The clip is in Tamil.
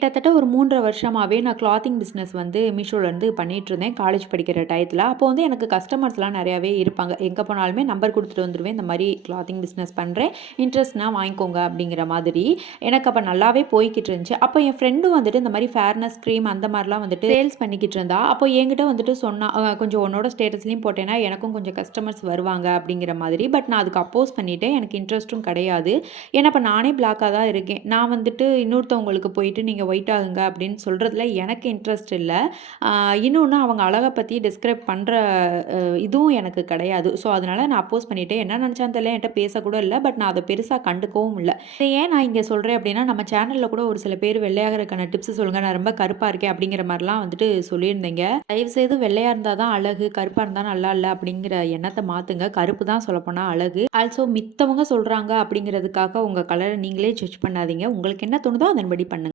கிட்டத்தட்ட ஒரு 3 1/2 வருஷமாவே நான் கிளாத்திங் பிசினஸ் வந்து மீஷோலேருந்து பண்ணிட்டுருந்தேன் காலேஜ் படிக்கிற டயத்துல. அப்போ வந்து எனக்கு கஸ்டமர்ஸ்லாம் நெறையாவே இருப்பாங்க. எங்க போனாலுமே நம்பர் குடுத்துட்டு வந்துருவேன். இந்த மாரி கிளாத்திங் பிசினஸ் பண்றேன். இன்ட்ரெஸ்ட்னா வாங்கிக்கோங்க அப்படிங்கிற மாதிரி. எனக்கு அப்ப நல்லாவே போய்க்கிட்டு இருந்துச்சு. அப்போ என் ஃப்ரெண்டும் வந்துட்டு இந்த மாரி ஃபேர்னஸ் கிரீம் அந்த மாரிலாம் வந்துட்டு சேல்ஸ் பண்ணிக்கிட்டு இருந்தா. அப்போ என்கிட்ட வந்துட்டு சொன்னா, கொஞ்சம் உன்னோட ஸ்டேட்டஸ்லயும் போட்டேன்னா எனக்கும் கொஞ்சம் கஸ்டமர்ஸ் வருவாங்க அப்படிங்கிற மாதிரி. பட் நான் அதுக்கு அப்போஸ் பண்ணிட்டேன். எனக்கு இன்ட்ரெஸ்ட்டும் கிடையாது. ஏன்னா இப்ப நானே பிளாக்கா தான் இருக்கேன். நான் வந்துட்டு இன்னொருத்தவங்களுக்கு போயிட்டு நீங்க ஒயிட் ஆகுங்க அப்படின்னு சொல்றதுல எனக்கு இன்ட்ரெஸ்ட் இல்ல. அ இன்னொன்னு அவங்க அழக பத்தி டிஸ்கிரைப் பண்ற இதுவும் எனக்கு கிடையாது. ஸோ அதனால நான் அப்போஸ் பண்ணிட்டேன். என்ன நினச்சான்னு தெரியல. என்ட்ட பேசக்கூட இல்ல. பட் நான் அத பெருசா கண்டுக்கவும் இல்ல. இத ஏன் நான் இங்க சொல்றேன் அப்படின்னா, நம்ம சேனல்ல கூட ஒரு சில பேர் வெள்ளையாகறதுக்கான டிப்ஸ் சொல்லுங்க. நான் ரொம்ப கருப்பா இருக்கேன் அப்படிங்கிற மாரிலாம் வந்துட்டு சொல்லியிருந்தீங்க. தயவுசெய்து வெள்ளையா இருந்தா தான் அழகு, கருப்பா இருந்தா நல்லா இல்ல அப்படிங்கிற எண்ணத்த மாத்துங்க. கருப்பு தான் சொல்லப்போனா அழகு. ஆல்சோ மித்தவங்க சொல்றாங்க அப்படிங்கிறதுக்காக உங்க கலர நீங்களே ஜட்ஜ் பண்ணாதீங்க. உங்களுக்கு என்ன தோணுதோ அதன்படி பண்ணுங்க.